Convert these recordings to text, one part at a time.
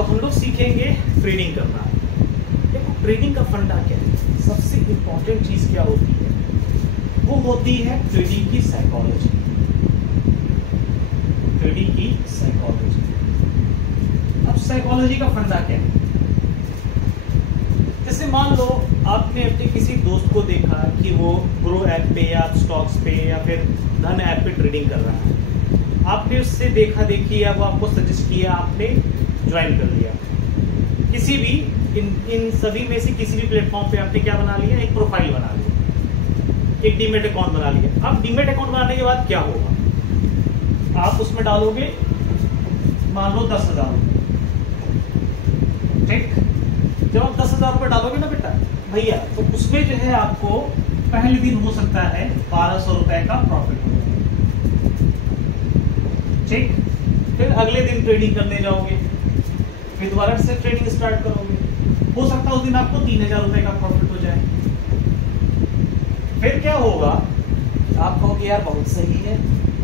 तो हम लोग सीखेंगे ट्रेडिंग करना। देखो ट्रेडिंग का फंडा क्या है, सबसे इंपॉर्टेंट चीज क्या होती है, वो होती है ट्रेडिंग की साइकोलॉजी। ट्रेडिंग की साइकोलॉजी। अब साइकोलॉजी का फंडा क्या है, जैसे मान लो आपने अपने किसी दोस्त को देखा कि वो ग्रो ऐप पे या स्टॉक्स पे या फिर धन ऐप पे ट्रेडिंग कर रहा है, आपने उससे देखा देखी या वो आपको सजेस्ट किया, आपने ज्वाइन कर लिया। किसी भी इन सभी में से किसी भी प्लेटफॉर्म पे आपने क्या बना लिया, एक प्रोफाइल बना लिया, एक डीमेट अकाउंट बना लिया। अब डीमेट अकाउंट बनाने के बाद क्या होगा, आप उसमें डालोगे मान लो 10,000 रुपये, ठीक। जब आप 10,000 रुपये डालोगे ना बेटा भैया, तो उसमें जो है आपको पहले दिन हो सकता है 1200 रुपए का प्रॉफिट हो, ठीक। फिर अगले दिन ट्रेडिंग करने जाओगे, फिर दोबारा से ट्रेडिंग स्टार्ट करोगे, हो सकता है उस दिन आपको 3,000 रुपए का प्रॉफिट हो जाए। फिर क्या होगा, आप कहोगे यार बहुत सही है,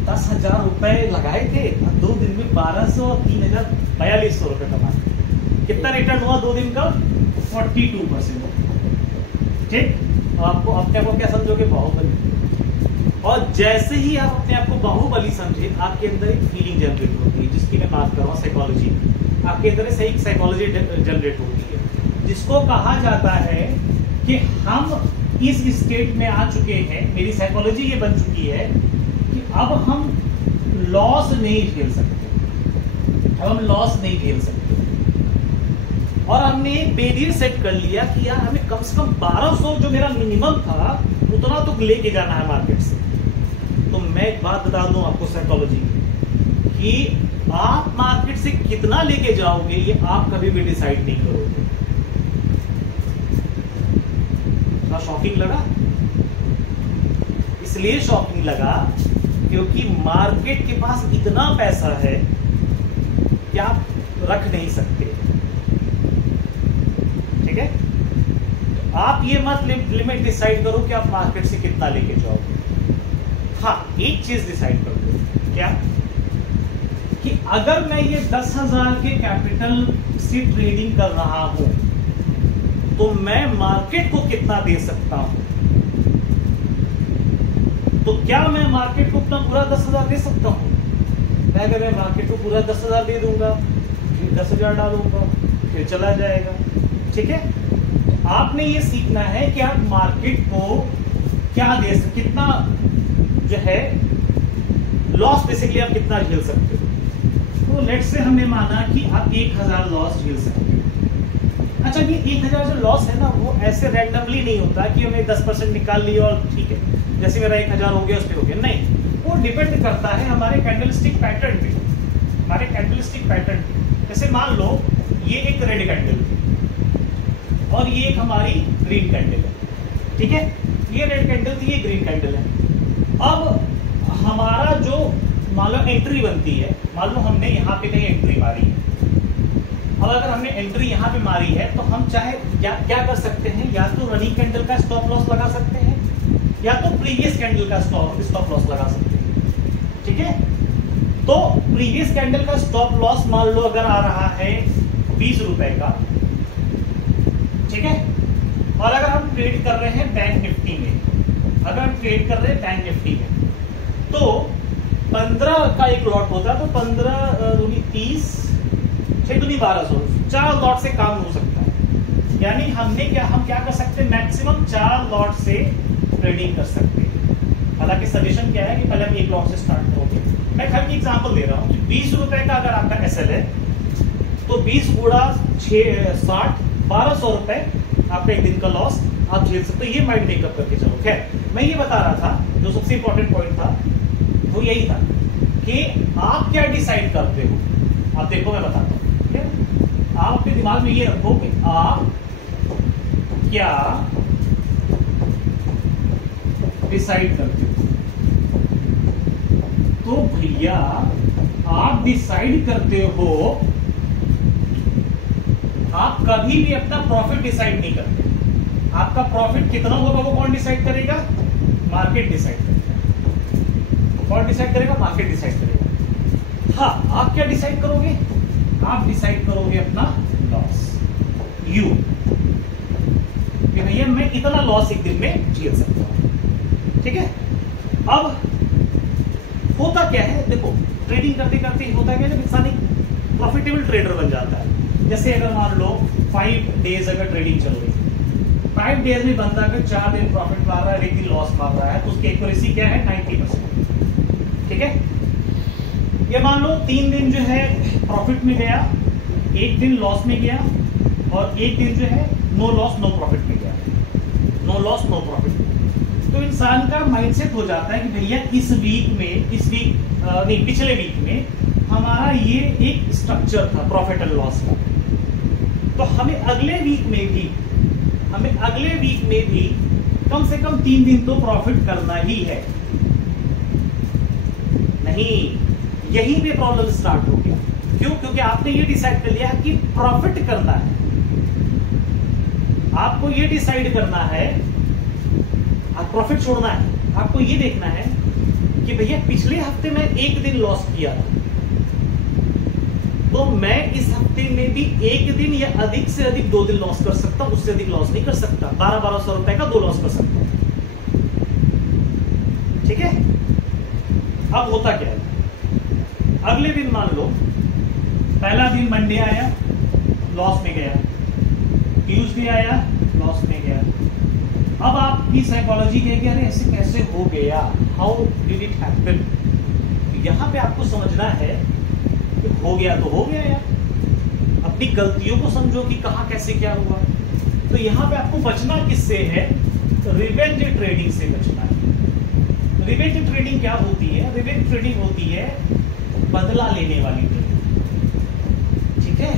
10,000 रुपए लगाए थे और 2 दिन में 1200 और 3,000 4200 रुपए कमाए। कितना रिटर्न हुआ 2 दिन का, 42%, ठीक। आपको अपने आप को क्या समझोगे, बाहुबली। और जैसे ही आप अपने आप को बाहुबली समझे, आपके अंदर एक फीलिंग जनरेट होती है, जिसकी मैं बात कर रहा हूँ साइकोलॉजी। आपके अंदर सही साइकोलॉजी जनरेट होती है, जिसको कहा जाता है कि हम इस स्टेट में आ चुके हैं, मेरी साइकोलॉजी ये बन चुकी है कि अब हम लॉस नहीं झेल सकते, अब हम लॉस नहीं झेल सकते। और हमने बेरियर सेट कर लिया कि यार हमें कम से कम 1200 जो मेरा मिनिमम था उतना तो लेके जाना है मार्केट से। तो मैं एक बात बता दूं आपको साइकोलॉजी की, कि आप मार्केट से कितना लेके जाओगे ये आप कभी भी डिसाइड नहीं करोगे। ना शॉकिंग लगा, इसलिए शॉकिंग लगा क्योंकि मार्केट के पास इतना पैसा है कि आप रख नहीं सकते, ठीक है। आप ये मत लिमिट डिसाइड करो कि आप मार्केट से कितना लेके जाओगे। हाँ, एक चीज डिसाइड कर दो, क्या कि अगर मैं ये 10,000 के कैपिटल से ट्रेडिंग कर रहा हूं तो मैं मार्केट को कितना दे सकता हूं। तो क्या मैं मार्केट को अपना पूरा 10,000 दे सकता हूं? मैं अगर मैं मार्केट को पूरा 10,000 दे दूंगा, फिर 10,000 डालूंगा, फिर चला जाएगा, ठीक है। तो आपने ये सीखना है कि आप मार्केट को क्या दे सकते, कितना जो है लॉस बेसिकली आप कितना झेल सकते हो। तो लेट्स से हमने माना कि आप 1,000 लॉस झेल सकते हो। अच्छा, ये 1,000 जो लॉस है ना, वो ऐसे रैंडमली नहीं होता कि हमें 10% निकाल लिया और ठीक है, जैसे मेरा 1,000 हो गया उस पर हो गया, नहीं। वो डिपेंड करता है हमारे कैंडलस्टिक पैटर्न पे, हमारे कैंडलस्टिक पैटर्न पे। जैसे मान लो ये एक रेड कैंडल और ये एक हमारी ग्रीन कैंडल है, ठीक है। ये रेड कैंडल थी, ये ग्रीन कैंडल है। अब हमारा जो मान लो एंट्री बनती है, मान लो हमने यहाँ पे कहीं एंट्री मारी है। अब अगर हमने एंट्री यहाँ पे मारी है तो हम चाहे क्या कर सकते हैं, या तो रनिंग कैंडल का स्टॉप लॉस लगा सकते हैं या तो प्रीवियस कैंडल का स्टॉप लॉस लगा सकते हैं, ठीक है। तो प्रीवियस कैंडल का स्टॉप लॉस मान लो अगर आ रहा है 20 रुपए का, ठीक है। और अगर हम ट्रेड कर रहे हैं बैंक निफ्टी में, अगर हम ट्रेड कर रहे हैं बैंक निफ्टी में, तो 15 का एक लॉट होता है, तो 15 दूनी 30, 6 दूनी 1200, 4 लॉट से काम हो सकता है। यानी हम क्या कर सकते हैं, मैक्सिमम 4 लॉट से ट्रेडिंग कर सकते हैं। हालांकि सजेशन क्या है कि पहले हम 1 लॉट से स्टार्ट करोगे। मैं खाली एग्जांपल दे रहा हूं कि 20 रुपए का अगर आपका एसएल है तो 20 गुणा 60 1200 रुपए आपका एक दिन का लॉस आप झेल सकते हो। ये माइंड मेकअप करके चलो। खैर, मैं ये बता रहा था, जो सबसे इंपॉर्टेंट पॉइंट था वो यही था कि आप क्या डिसाइड करते हो। आप देखो, मैं बताता हूं, ठीक है। आप अपने दिमाग में ये रखो कि आप क्या डिसाइड करते हो। तो भैया आप डिसाइड करते हो, आप कभी भी अपना प्रॉफिट डिसाइड नहीं करते। आपका प्रॉफिट कितना होगा वो कौन डिसाइड करेगा? मार्केट डिसाइड करेगा। कौन डिसाइड करेगा? मार्केट डिसाइड करेगा। हाँ, आप क्या डिसाइड करोगे? आप डिसाइड करोगे अपना लॉस यू कि भैया मैं इतना लॉस एक दिन में झेल सकता हूं। ठीक है, अब होता क्या है, देखो ट्रेडिंग करते करते होता क्या है, जब इंसान एक प्रॉफिटेबल ट्रेडर बन जाता है, जैसे अगर मान लो 5 डेज अगर ट्रेडिंग चल रही है, 5 डेज में बंदा अगर 4 दिन प्रॉफिट मार रहा है, 1 दिन लॉस मार रहा है, तो उसकी एक्यूरेसी क्या है 90%। ठीक है, ये मान लो 3 दिन जो है प्रॉफिट में गया, 1 दिन लॉस में गया, और 1 दिन जो है नो लॉस नो प्रॉफिट में गया, नो लॉस नो प्रॉफिट। तो इंसान का माइंडसेट हो जाता है कि भैया इस वीक नहीं पिछले वीक में हमारा ये एक स्ट्रक्चर था प्रॉफिट एंड लॉस का, तो हमें अगले वीक में भी कम से कम 3 दिन तो प्रॉफिट करना ही है। नहीं, यहीं पे प्रॉब्लम स्टार्ट हो गया। क्यों? क्योंकि आपने ये डिसाइड कर लिया कि प्रॉफिट करना है, आपको ये डिसाइड करना है, आप प्रॉफिट छोड़ना है, आपको ये देखना है कि भैया पिछले हफ्ते में 1 दिन लॉस किया था, तो मैं इस हफ्ते में भी 1 दिन या अधिक से अधिक 2 दिन लॉस कर सकता हूं, उससे अधिक लॉस नहीं कर सकता। 1200 रुपए का 2 लॉस कर सकता हूं। ठीक है, अब होता क्या है, अगले दिन मान लो पहला दिन मंडे आया लॉस में गया, ट्यूसडे आया लॉस में गया। अब आपकी साइकोलॉजी कहेगी अरे ऐसे कैसे हो गया, हाउ डिड इट हैपन। यहां पे आपको समझना है कि हो गया तो हो गया यार, अपनी गलतियों को समझो कि कहां कैसे क्या हुआ। तो यहां पे आपको बचना किससे है, रिवेंज ट्रेडिंग से बचना है। रिवेंज ट्रेडिंग क्या होती है, रिवेंज ट्रेडिंग होती है बदला लेने वाली ट्रेडिंग। ठीक है,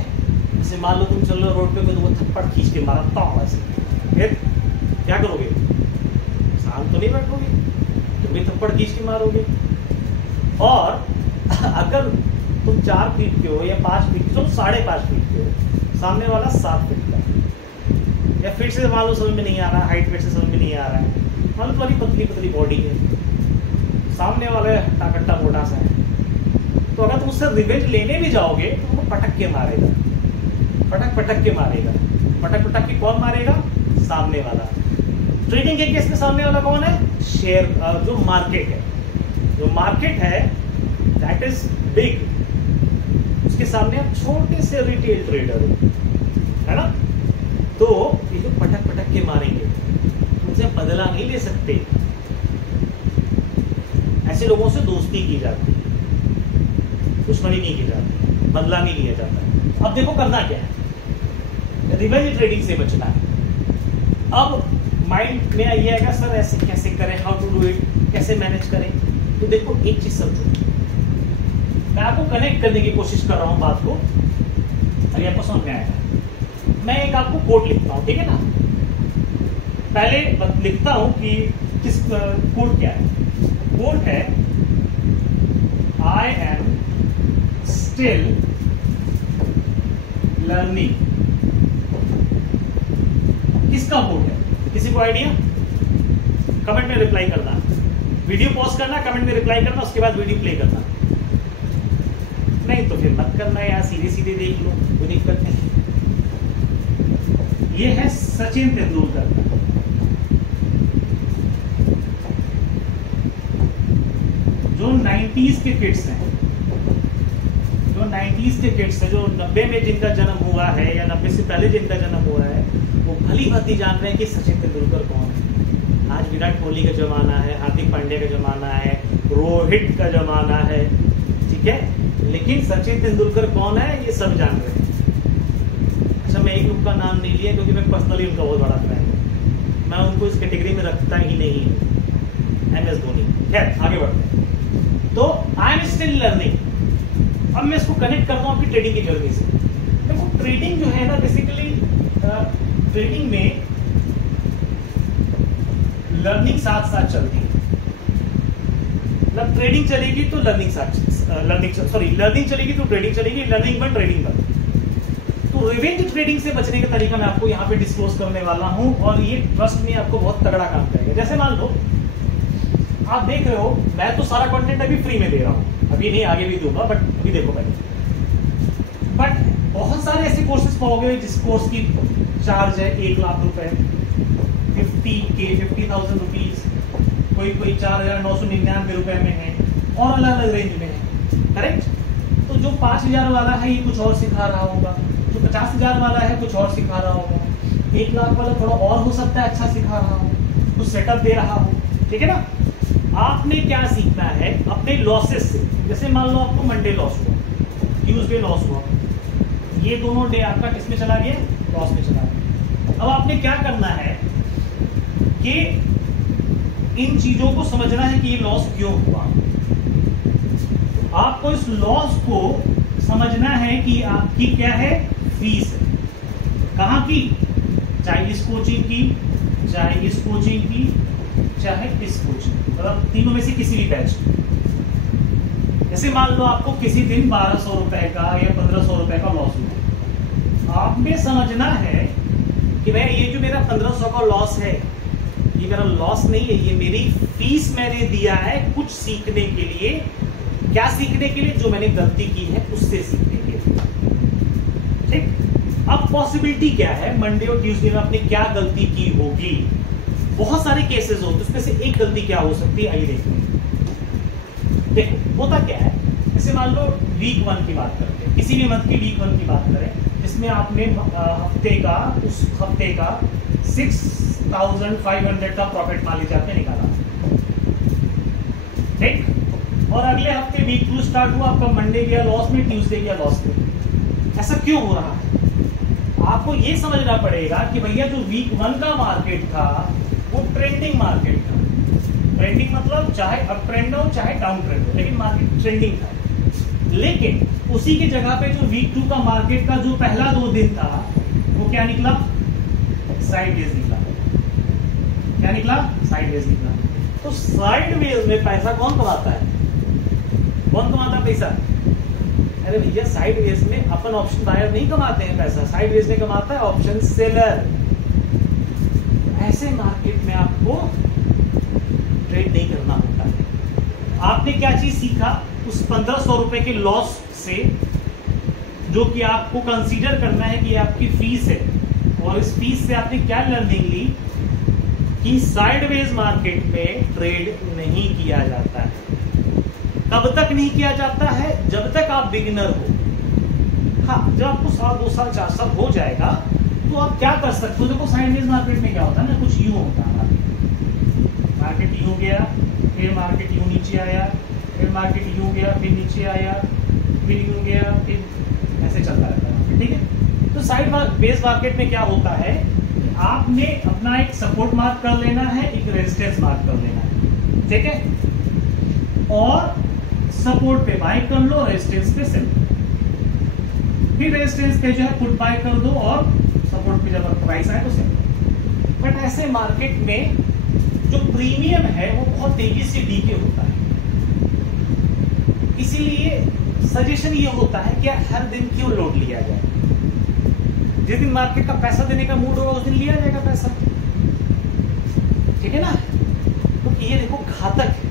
जैसे मान लो तुम चल रहे हो रोड पे, तो वो थप्पड़ खींच के मारा तो ऐसे, फिर क्या करोगे, शांत तो नहीं बैठोगे, तुम भी थप्पड़ खींच के मारोगे। और अगर तुम 4 फीट के हो या 5 फीट के हो, 5.5 फीट के हो, सामने वाला 7 फीट का, या फिट से मान लो समझ में नहीं आ रहा, हाइट फिट से समझ में नहीं आ रहा है, मान लो तुम्हारी पतली पतली बॉडी है, सामने वाले हट्टा कट्टा मोटा सा है, तो अगर तुम उससे रिवेंज लेने भी जाओगे तो तुमको पटक के मारेगा, पटक के मारेगा। पटक के कौन मारेगा, सामने वाला। ट्रेडिंग के केस में सामने वाला कौन है, शेयर, जो मार्केट है, जो मार्केट है दैट इज बिग, उसके सामने आप छोटे से रिटेल ट्रेडर हो, है ना। तो ये जो पटक के मारेंगे, उनसे बदला नहीं ले सकते, ऐसे लोगों से दोस्ती की जाती है, दुश्मनी नहीं की जाती, बदला नहीं लिया जाता। अब देखो करना क्या है, रिवेंज ट्रेडिंग से बचना है। अब माइंड में ये आएगा सर ऐसे कैसे करें, हाउ टू डू इट, कैसे मैनेज करें। तो देखो एक चीज समझो, मैं आपको कनेक्ट करने की कोशिश कर रहा हूं बात को, अगर आपको समझ में आएगा। मैं एक आपको कोट लिखता हूं, ठीक है ना। पहले लिखता हूं कि किस कोट क्या है। कोट है आई एम स्टिल लर्निंग। किसका कोट है, किसी को आइडिया? कमेंट में रिप्लाई करना, वीडियो पॉज करना, कमेंट में रिप्लाई करना, उसके बाद वीडियो प्ले करना। नहीं तो फिर मत करना यार, सीधे सीधे देख लो, कोई दिक्कत नहीं। ये है सचिन तेंदुलकर का, जो 90s के किड्स हैं, जो 90s के किड्स हैं, जो 90 में जिनका जन्म हुआ है या 90 से पहले जिनका जन्म हुआ है, वो भली भांति जान रहे हैं कि सचिन तेंदुलकर कौन है। आज विराट कोहली का जमाना है, हार्दिक पांड्या का जमाना है, रोहित का जमाना है, ठीक है, लेकिन सचिन तेंदुलकर कौन है ये सब जान रहे हैं। अच्छा, मैं एक लोग का नाम नहीं लिया क्योंकि मैं पर्सनली उनका बहुत बड़ा फैन हूँ, मैं उनको इस कैटेगरी में रखता ही नहीं हूँ, MS धोनी। खैर आगे बढ़ते हैं। तो आई एम स्टिल लर्निंग। अब मैं इसको कनेक्ट करता हूँ आपकी ट्रेडिंग की जर्नी से। देखो ट्रेडिंग जो है ना, बेसिकली ट्रेडिंग में लर्निंग साथ साथ चलती है। मतलब ट्रेडिंग चलेगी तो लर्निंग चलेगी तो ट्रेडिंग चलेगी, लर्निंग बंद ट्रेडिंग बंद। तो रिवेंज ट्रेडिंग से बचने का तरीका मैं आपको यहाँ पे डिस्क्लोज करने वाला हूँ, और ये ट्रस्ट में आपको बहुत तगड़ा काम करेगा। जैसे मान लो आप देख रहे हो, मैं तो सारा कंटेंट अभी फ्री में दे रहा हूँ, अभी नहीं आगे भी दूंगा, बट अभी देखो पहले। बट सारे ऐसे कोर्सेज पाओगे जिस कोर्स की चार्ज है 1 लाख रुपए, 50,000 रुपीज, कोई 4,999 रुपए में है और अलग अलग रेंज में है। करेक्ट। तो जो 5,000 वाला है ये कुछ और सिखा रहा होगा, जो 50,000 वाला है कुछ और सिखा रहा होगा, 1 लाख वाला थोड़ा और हो सकता है अच्छा सिखा रहा हो, कुछ सेटअप दे रहा हो। ठीक है ना। आपने क्या सीखना है अपने लॉसेस से। जैसे मान लो आपको मंडे लॉस हुआ, ट्यूसडे लॉस हुआ, ये दोनों डे आपका किसमें चला गया, लॉस में चला गया। अब आपने क्या करना है कि इन चीजों को समझना है कि ये लॉस क्यों हुआ। आपको इस लॉस को समझना है कि आपकी क्या है, फीस है। कहां की, चाहे इस कोचिंग की, चाहे इस कोचिंग की, चाहे इस कोचिंग, मतलब तीनों में से किसी भी बैच। जैसे मान लो आपको किसी दिन 1200 रुपए का या 1500 रुपए का लॉस हुआ, आपने समझना है कि भाई ये जो मेरा 1500 का लॉस है ये मेरा लॉस नहीं है, ये मेरी फीस मैंने दिया है कुछ सीखने के लिए। क्या सीखने के लिए, जो मैंने गलती की है उससे सीखने के लिए। ठीक। अब पॉसिबिलिटी क्या है, मंडे और ट्यूसडे में आपने क्या गलती की होगी। बहुत सारे केसेस होते हैं, उसमें से एक गलती क्या हो सकती है, आइए देखते हैं। देखो होता क्या है, जैसे मान लो वीक 1 की बात करते हैं, किसी भी मंथ की वीक 1 की बात करें, जिसमें आपने हफ्ते का, उस हफ्ते का 6,500 का प्रॉफिट मान लीजिए आपने निकाला। ठीक। और अगले हफ्ते वीक 2 स्टार्ट हुआ, आपका मंडे गया लॉस में, ट्यूसडे गया लॉस में। ऐसा क्यों हो रहा है, आपको ये समझना पड़ेगा कि भैया जो वीक 1 का मार्केट था वो ट्रेंडिंग मार्केट था। ट्रेंडिंग मतलब चाहे अप ट्रेंड हो चाहे डाउन ट्रेंड हो, लेकिन मार्केट ट्रेंडिंग था। लेकिन उसी की जगह पे जो वीक 2 का मार्केट का जो पहला 2 दिन था वो क्या निकला, साइडवेज निकला। क्या निकला, साइडवेज निकला। तो साइडवेज में पैसा कौन कमाता है, कौन कमाता है पैसा। अरे भैया साइडवेज में अपन ऑप्शन बायर नहीं कमाते हैं पैसा, साइडवेज में कमाता है ऑप्शन सेलर। ऐसे मार्केट में आपको ट्रेड नहीं करना होता है। आपने क्या चीज सीखा उस 1500 रुपए के लॉस से, जो कि आपको कंसीडर करना है कि आपकी फीस है, और इस फीस से आपने क्या लर्निंग ली कि साइडवेज मार्केट में ट्रेड नहीं किया जाता है। कब तक नहीं किया जाता है, जब तक आप बिगिनर हो। हाँ, जब आपको 1 साल 2 साल 4 साल हो जाएगा तो आप क्या कर सकते हो। देखो साइडवेज मार्केट में क्या होता है ना, कुछ यूं होता है, मार्केट यूं गया, फिर मार्केट यूं नीचे आया, फिर मार्केट यूं गया, फिर नीचे आया, फिर यूं गया, फिर ऐसे चलता रहता है। ठीक है। तो साइड बेस मार्केट में क्या होता है कि आपने अपना एक सपोर्ट मार्क कर लेना है, एक रेजिस्टेंस मार्क कर लेना है। ठीक है। और सपोर्ट पे बाय कर लो, रेजिस्टेंस पे सेल, फिर रेजिस्टेंस पे जो है पुट बाय कर दो, और सपोर्ट पे जब प्राइस आए तो सेल। बट ऐसे मार्केट में जो प्रीमियम है वो बहुत तेजी से डीके होता है। इसीलिए सजेशन ये होता है कि हर दिन क्यों लोड लिया जाए। जिस दिन मार्केट का पैसा देने का मूड होगा उस दिन लिया जाएगा पैसा। ठीक है ना। तो ये देखो घातक है।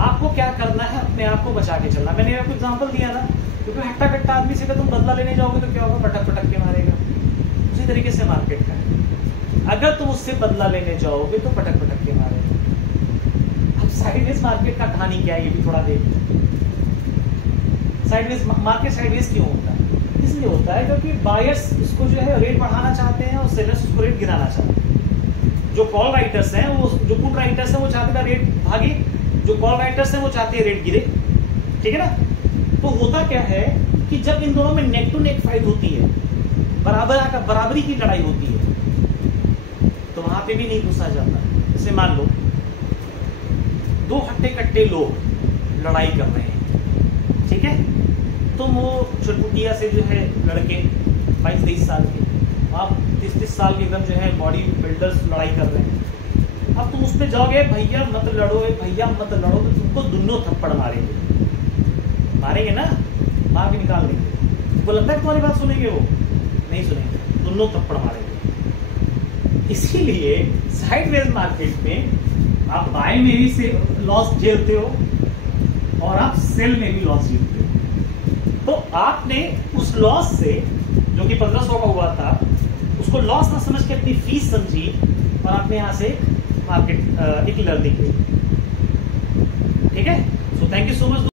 आपको क्या करना है, अपने आप को बचा के चलना। मैंने आपको एग्जांपल दिया ना, क्योंकि हट्टा कट्टा आदमी से तुम बदला लेने जाओगे तो क्या होगा, पटक पटक के मारेगा। उसी तरीके से मार्केट का है, अगर तुम उससे बदला लेने जाओगे तो पटक पटक के मारेगा। अब साइडवेज मार्केट का कहानी क्या है ये भी थोड़ा देख लो। साइडवेज मार्केट साइडवेज क्यों होता है, इसलिए होता है क्योंकि बायर्स उसको जो है रेट बढ़ाना चाहते हैं और सेलर्स उसको रेट गिराना चाहते हैं। जो कॉल राइटर्स हैं, वो जो पुट राइटर्स हैं वो चाहते हैं रेट भागे, जो कॉल राइटर्स हैं वो चाहते हैं रेट गिरे। ठीक है ना। तो होता क्या है कि जब इन दोनों में नेक टू नेक फाइट होती है, बराबरी की लड़ाई होती है, तो वहां पे भी नहीं घुसा जाता। जैसे मान लो 2 हट्टे कट्टे लोग लड़ाई कर रहे हैं, ठीक है। तुम वो चुटपुटिया से जो है लड़के 22-23 साल के, आप 30-30 साल के एकदम जो है बॉडी बिल्डर्स लड़ाई कर रहे हैं। अब तुम उस पर जाओगे, भैया मत लड़ो, भैया मत लड़ो, तो तुमको दोनों थप्पड़ मारेंगे ना, मार के निकाल देंगे। वो लगता है तुम्हारी बात सुनेंगे, वो नहीं सुनेंगे, दोनों थप्पड़ मारेंगे। इसीलिए साइडवेज मार्केट में आप बाय में भी से लॉस झेलते हो और आप सेल में भी लॉस झेलते हो। तो आपने उस लॉस से, जो कि 1500 का हुआ था, उसको लॉस ना समझ के अपनी फीस समझी और आपने यहां से मार्केट एक लर्निंग ली। ठीक है, so thank you so much.